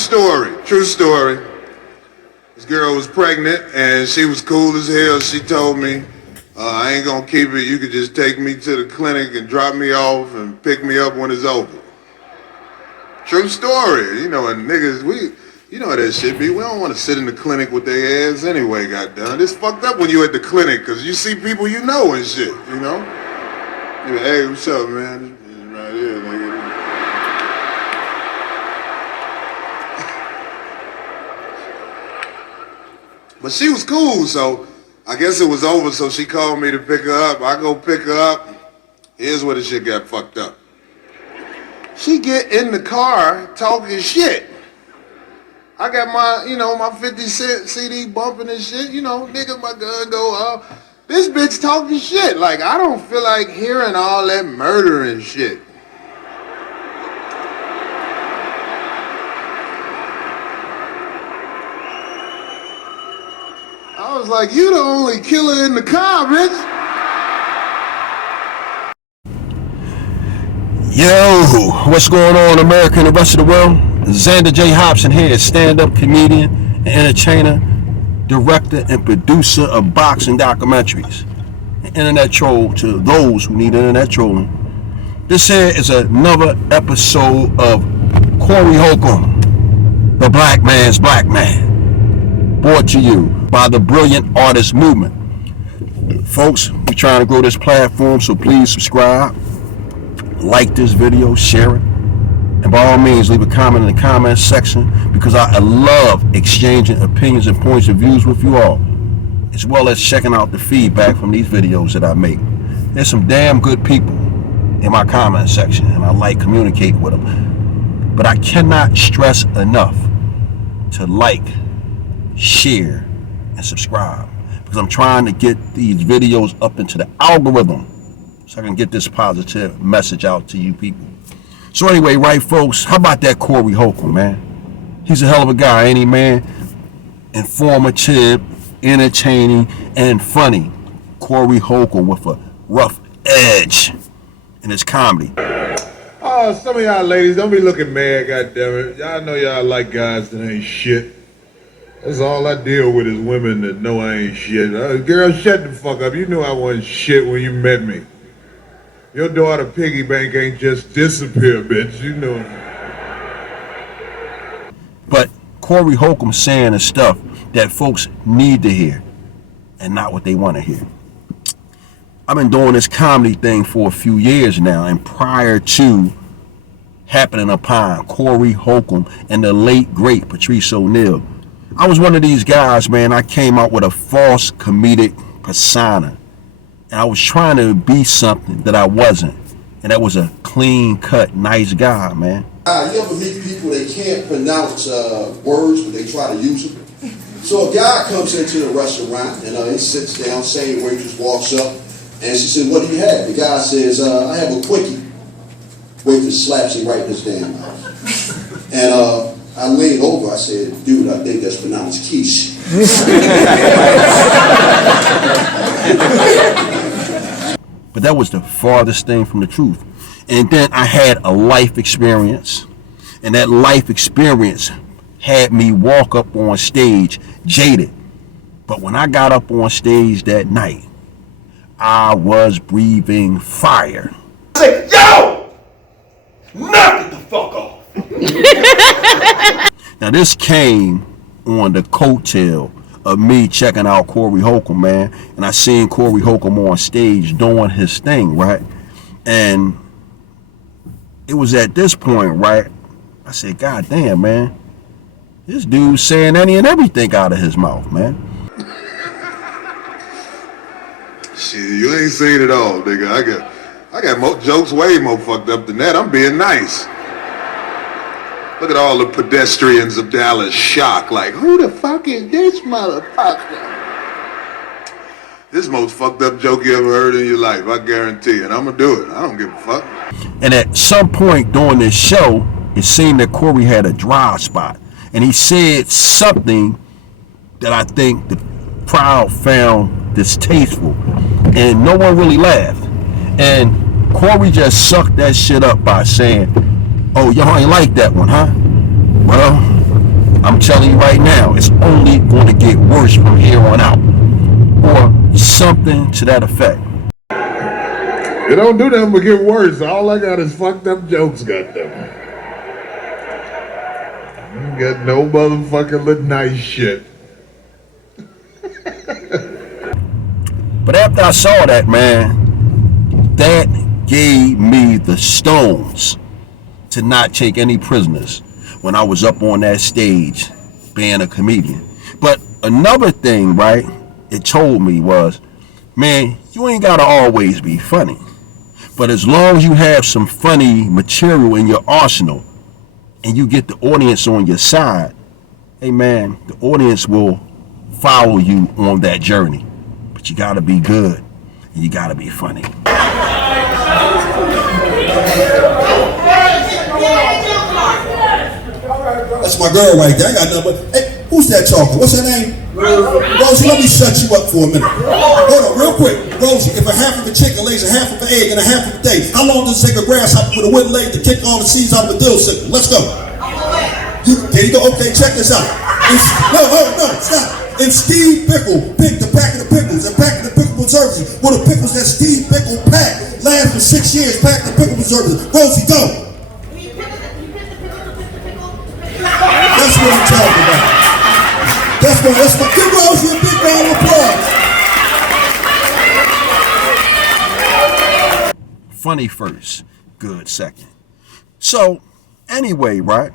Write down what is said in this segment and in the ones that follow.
story, true story. This girl was pregnant and she was cool as hell. She told me, I ain't gonna keep it. You could just take me to the clinic and drop me off and pick me up when it's over. True story. You know, and niggas, you know how that shit be. We don't want to sit in the clinic with their ass anyway, goddamn. It's fucked up when you at the clinic, because you see people you know and shit, you know? You know, hey, what's up, man? Right here, nigga. But she was cool, so I guess it was over, so she called me to pick her up. I go pick her up. Here's where the shit got fucked up. She get in the car talking shit. I got my, you know, my 50 Cent CD bumping and shit, you know, nigga, my gun go off. This bitch talking shit. Like, I don't feel like hearing all that murder and shit. I was like, you the only killer in the car, bitch. Yo, what's going on, America and the rest of the world? Xander J. Hobson here, stand-up comedian, and entertainer, director, and producer of boxing documentaries. An internet troll to those who need internet trolling. This here is another episode of Corey Holcomb, the Black Man's Black Man, brought to you by the Brilliant Artist Movement. Folks, we're trying to grow this platform, so please subscribe, like this video, share it, and by all means leave a comment in the comment section, because I love exchanging opinions and points of views with you all, as well as checking out the feedback from these videos that I make. There's some damn good people in my comment section, and I like communicating with them. But I cannot stress enough to like, share, and subscribe, because I'm trying to get these videos up into the algorithm so I can get this positive message out to you people. So anyway, right, folks, how about that Corey Holcomb, man? He's a hell of a guy, ain't he, man? Informative, entertaining, and funny. Corey Holcomb with a rough edge in his comedy. Oh, some of y'all ladies, don't be looking mad, goddammit. Y'all know y'all like guys that ain't shit. That's all I deal with is women that know I ain't shit. Girl, shut the fuck up. You knew I wasn't shit when you met me. Your daughter piggy bank ain't just disappear, bitch. You know. But Corey Holcomb saying the stuff that folks need to hear and not what they want to hear. I've been doing this comedy thing for a few years now, and prior to happening upon Corey Holcomb and the late, great Patrice O'Neal, I was one of these guys, man. I came out with a false comedic persona. And I was trying to be something that I wasn't. And that was a clean-cut, nice guy, man. You ever meet people, they can't pronounce words, but they try to use them? So a guy comes into the restaurant, and he sits down, same waitress walks up, and she said, what do you have? The guy says, I have a quickie. Waitress slaps him right in his damn mouth. And I leaned over, I said, dude, I think that's pronounced quiche. But that was the farthest thing from the truth. And then I had a life experience, and that life experience had me walk up on stage jaded. But when I got up on stage that night, I was breathing fire. I said, yo! Knock it the fuck off! Now this came on the coattail of me checking out Corey Holcomb, man. And I seen Corey Holcomb on stage doing his thing, right? And it was at this point, right, I said, God damn, man, this dude's saying any and everything out of his mouth, man. Shit, you ain't seen it all, nigga. I got more jokes way more fucked up than that. I'm being nice. Look at all the pedestrians of Dallas shocked, like, who the fuck is this motherfucker? This most fucked up joke you ever heard in your life, I guarantee, and I'm gonna do it. I don't give a fuck. And at some point during this show, it seemed that Corey had a dry spot, and he said something that I think the crowd found distasteful, and no one really laughed. And Corey just sucked that shit up by saying, oh, y'all ain't like that one, huh? Well, telling you right now, it's only going to get worse from here on out. Or something to that effect. It don't do nothing but get worse. All I got is fucked up jokes, goddamn. You got no motherfucking little nice shit. But after I saw that, man, that gave me the stones to not take any prisoners when I was up on that stage being a comedian. But another thing, right, it told me was, man, you ain't gotta always be funny. But as long as you have some funny material in your arsenal and you get the audience on your side, hey man, the audience will follow you on that journey. But you gotta be good and you gotta be funny. That's my girl right there. I got nothing but, hey, who's that talking? What's her name? Rosie, let me shut you up for a minute. Hold on, real quick. Rosie, if a half of a chicken lays a half of an egg in a half of a day, how long does it take a grasshopper with a wooden leg to kick all the seeds out of a dill sickle? Let's go. There you go. Okay, check this out. No, stop. And Steve Pickle picked the pack of the pickles and packed the pickle preservatives. Well, the pickles that Steve Pickle packed last for 6 years, packed the pickle preservatives. Rosie, go. That's what I'm talking about. That's my give Rosie a big round of applause. Funny first, good second. So, anyway, right?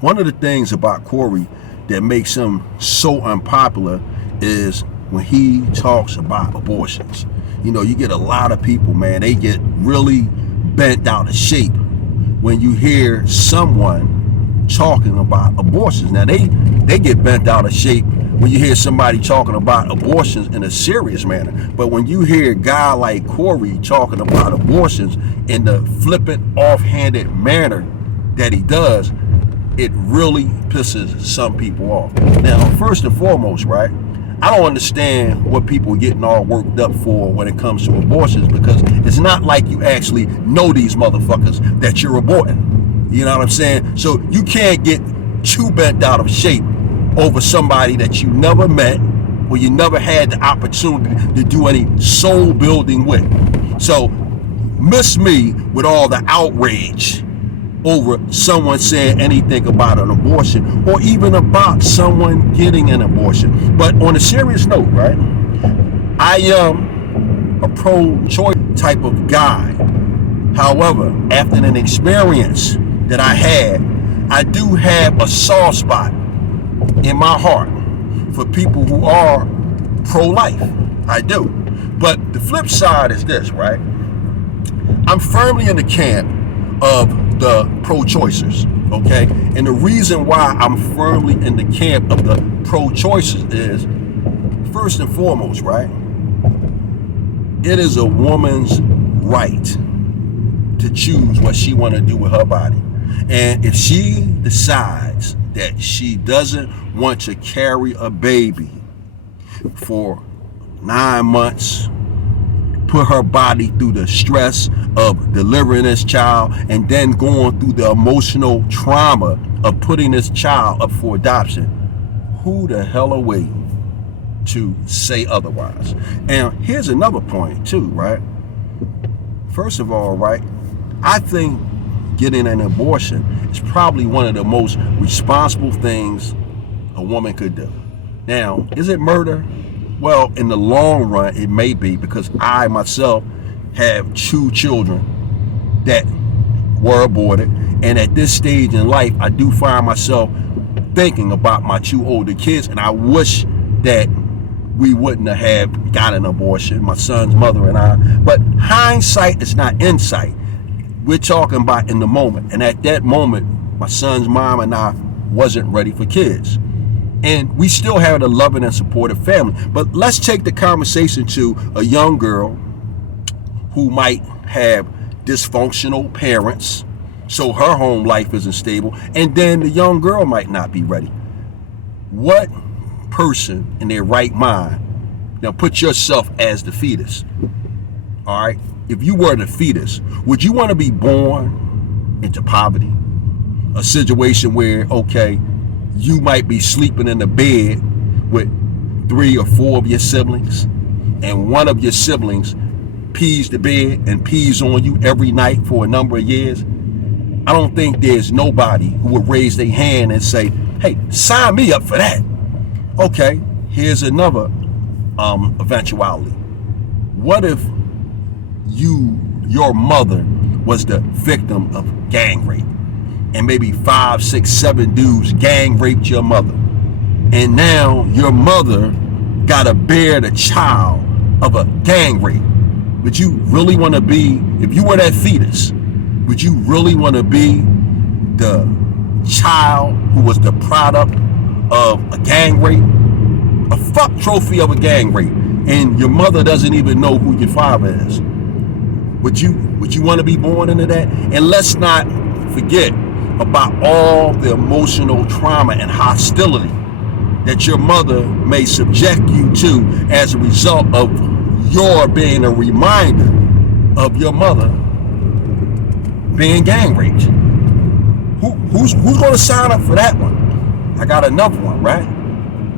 One of the things about Corey that makes him so unpopular is when he talks about abortions. You know, you get a lot of people, man, they get really bent out of shape when you hear someone talking about abortions. Now, they get bent out of shape when you hear somebody talking about abortions in a serious manner. But when you hear a guy like Corey talking about abortions in the flippant, offhanded manner that he does, it really pisses some people off. Now, first and foremost, right, I don't understand what people are getting all worked up for when it comes to abortions, because it's not like you actually know these motherfuckers that you're aborting. You know what I'm saying? So you can't get too bent out of shape over somebody that you never met or you never had the opportunity to do any soul building with. So miss me with all the outrage over someone saying anything about an abortion or even about someone getting an abortion. But on a serious note, right, I am a pro-choice type of guy. However, after an experience that I had, I do have a soft spot in my heart for people who are pro-life. I do. But the flip side is this, right? I'm firmly in the camp of the pro-choicers, okay? And the reason why I'm firmly in the camp of the pro-choicers is, first and foremost, right, it is a woman's right to choose what she want to do with her body. And if she decides that she doesn't want to carry a baby for 9 months, put her body through the stress of delivering this child and then going through the emotional trauma of putting this child up for adoption, who the hell are we to say otherwise? And here's another point too, right? First of all, right, I think getting an abortion is probably one of the most responsible things a woman could do. Now, is it murder? Well, in the long run, it may be, because I myself have 2 children that were aborted. And at this stage in life, I do find myself thinking about my 2 older kids, and I wish that we wouldn't have got an abortion, my son's mother and I. But hindsight is not insight. We're talking about in the moment. And at that moment, my son's mom and I wasn't ready for kids. And we still had a loving and supportive family. But let's take the conversation to a young girl who might have dysfunctional parents, so her home life isn't stable, and then the young girl might not be ready. What person in their right mind, now put yourself as the fetus, all right? If you were the fetus, would you want to be born into poverty? A situation where, okay, you might be sleeping in the bed with 3 or 4 of your siblings, and one of your siblings pees the bed and pees on you every night for a number of years, I don't think there's nobody who would raise their hand and say, hey, sign me up for that. Okay, here's another eventuality. What if your mother was the victim of gang rape, and maybe 5, 6, 7 dudes gang raped your mother, and now your mother got to bear the child of a gang rape? Would you really want to be, if you were that fetus, would you really want to be the child who was the product of a gang rape? A fuck trophy of a gang rape, and your mother doesn't even know who your father is. Would you want to be born into that? And let's not forget about all the emotional trauma and hostility that your mother may subject you to as a result of your being a reminder of your mother being gang raped. Who's going to sign up for that one? I got another one, right?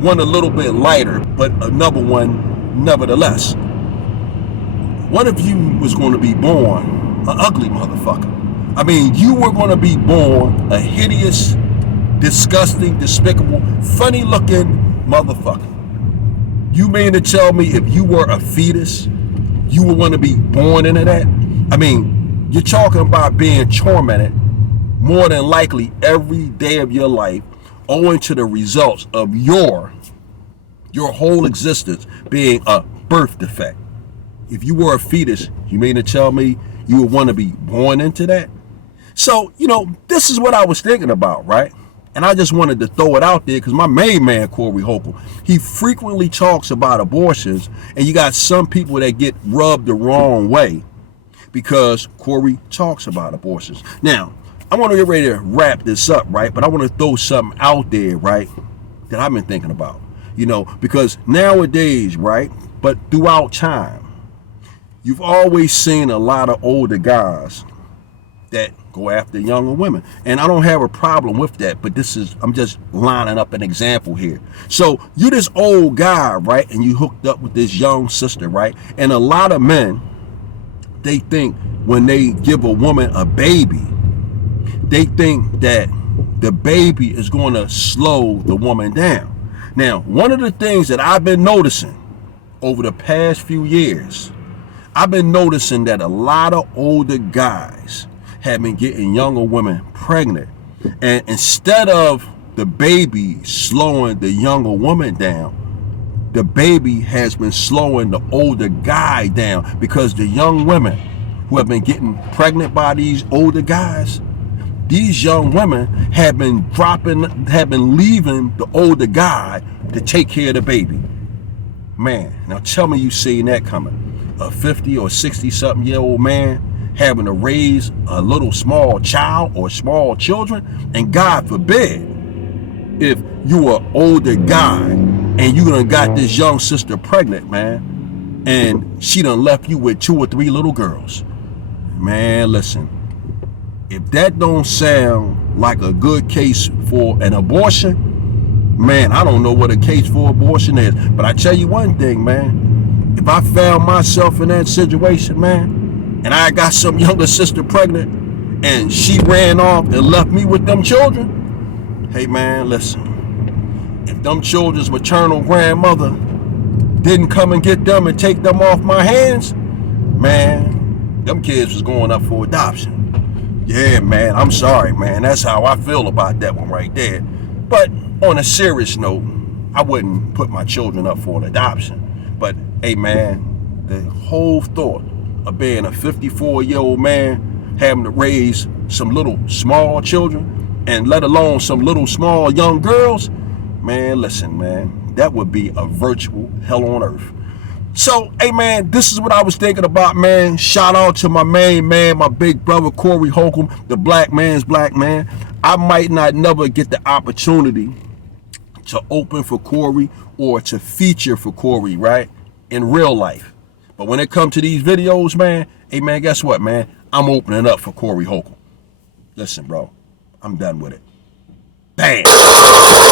One a little bit lighter, but another one nevertheless. What if you was going to be born an ugly motherfucker? I mean, you were going to be born a hideous, disgusting, despicable, funny-looking motherfucker. You mean to tell me if you were a fetus, you would want to be born into that? I mean, you're talking about being tormented more than likely every day of your life owing to the results of your whole existence being a birth defect. If you were a fetus, you mean to tell me you would want to be born into that? So, this is what I was thinking about, right? And I just wanted to throw it out there because my main man, Corey Holcomb, he frequently talks about abortions, and you got some people that get rubbed the wrong way because Corey talks about abortions. Now, I want to get ready to wrap this up, right? But I want to throw something out there, right, that I've been thinking about, because nowadays, right, but throughout time, you've always seen a lot of older guys that go after younger women. And I don't have a problem with that, but I'm just lining up an example here. So you this old guy, right, and you hooked up with this young sister, right? And a lot of men, they think when they give a woman a baby, they think that the baby is going to slow the woman down. Now, one of the things that I've been noticing over the past few years, I've been noticing that a lot of older guys have been getting younger women pregnant. And instead of the baby slowing the younger woman down, the baby has been slowing the older guy down, because the young women who have been getting pregnant by these older guys, these young women have been leaving the older guy to take care of the baby. Man, now tell me you seen that coming. A 50 or 60 something year old man having to raise a little small child or small children, and God forbid if you are an older guy and you done got this young sister pregnant, man, and she done left you with 2 or 3 little girls. Man, listen, if that don't sound like a good case for an abortion, man, I don't know what a case for abortion is. But I tell you one thing, man, if I found myself in that situation, man, and I got some younger sister pregnant and she ran off and left me with them children, hey man, listen, if them children's maternal grandmother didn't come and get them and take them off my hands, man, them kids was going up for adoption. Yeah, man, I'm sorry, man. That's how I feel about that one right there. But on a serious note, I wouldn't put my children up for an adoption. But hey, man, the whole thought of being a 54-year-old man having to raise some little small children, and let alone some little small young girls, man, listen, man, that would be a virtual hell on earth. So, hey, man, this is what I was thinking about, man. Shout out to my main man, my big brother, Corey Holcomb, the black man's black man. I might not never get the opportunity to open for Corey or to feature for Corey, right, in real life. But when it comes to these videos, man, hey, man, guess what, man? I'm opening up for Corey Holcomb. Listen, bro, I'm done with it. Bam.